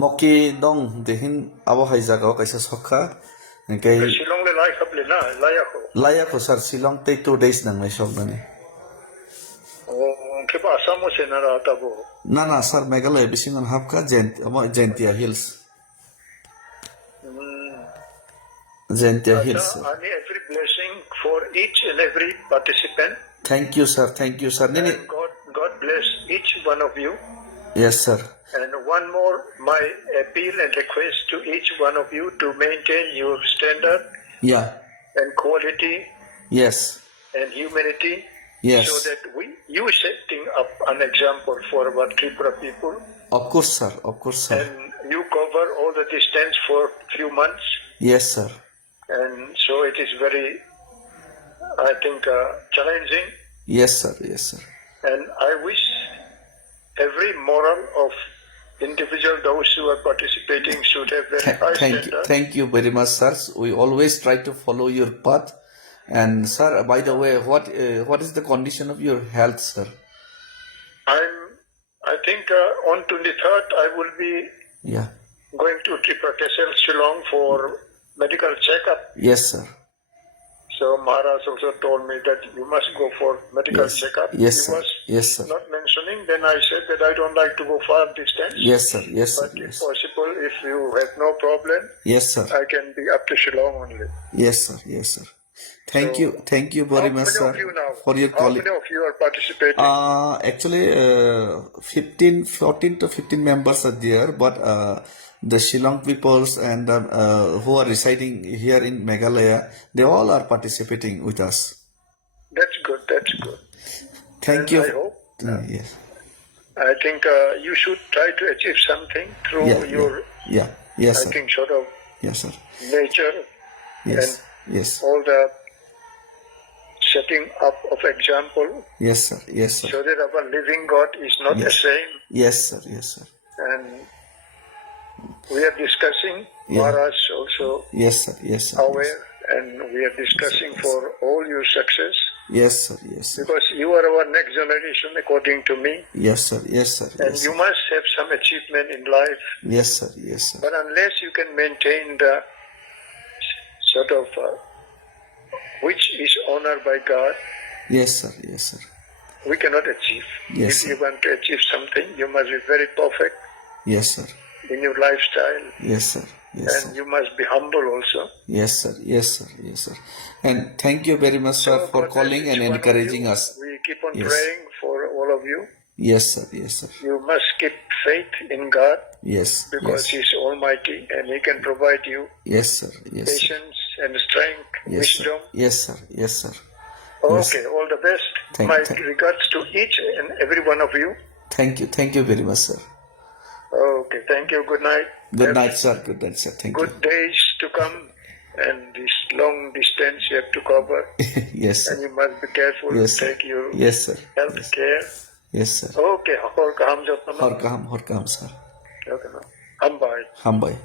moki dong dehin abo haijaga kaisa sokha kai Shillong le lai khap le na laya ko. laya ko sir Shillong te 2 days nang mai sok nani. Oh, kepa Assam se na ra ta bo. Na sir Meghalaya bisingon hapka Gentia Hills. Gentia Hills. Sir. I need every blessing for each and every participant. Thank you sir. Nini. And God bless each one of you. Yes sir. And one more, my appeal and request to each one of you to maintain your standard Yeah. and quality Yes. and humanity. Yes. So that you setting up an example for our Tripura people. Of course sir. And you cover all the distance for few months. Yes sir. And so it is very, I think, challenging. Yes sir. And I wish every moral of individual, those who are participating, should have very high standard. Thank you very much, sir. We always try to follow your path. And sir, by the way, what is the condition of your health, sir? I think on 23rd I will be going to Tripura Tehsil, Shillong for medical checkup. Yes, sir. So Maharaj also told me that you must go for medical checkup. Yes, he sir. was Yes, sir. not mentioning. Then I said that I don't like to go far distance. Yes, sir. But if possible, if you have no problem, yes, sir. I can be up to Shillong only. Yes, sir. Thank you very much, sir, for your calling. How many of you are participating? Actually, 14 to 15 members are there, but the Shillong peoples and who are residing here in Meghalaya, they all are participating with us. That's good. Thank you. I hope. Yes. I think you should try to achieve something through your. Yes, I sir. think sort of. Yes, sir. Nature. Yes. And all the setting up of example. Yes, sir. So that our living God is not the same. Yes, sir. And we are discussing. Maharaj also. Yes, sir. Aware, and we are discussing for all your success. Yes, sir. Because you are our next generation, according to me. Yes, sir. And you must have some achievement in life. Yes, sir. But unless you can maintain the sort of which is honored by God. Yes, sir. We cannot achieve. Yes, if you want to achieve something, you must be very perfect. Yes, sir. In your lifestyle. Yes, sir. And you must be humble also. Yes, sir. And thank you very much, sir, for calling and encouraging us. We keep on praying for all of you. Yes, sir. You must keep faith in God. Yes. Because He is Almighty and He can provide you. Yes, sir. Patience and strength, wisdom. Yes, sir. Okay, all the best. My regards to each and every one of you. Thank you very much, sir. Okay, thank you. Good night. Good night, sir. Thank you. Good days to come, and this long distance you have to cover. Yes, sir. And you must be careful to take your health care. Yes, sir. Okay, Hor Kaham, sir. Okay, Hambai. Hambai.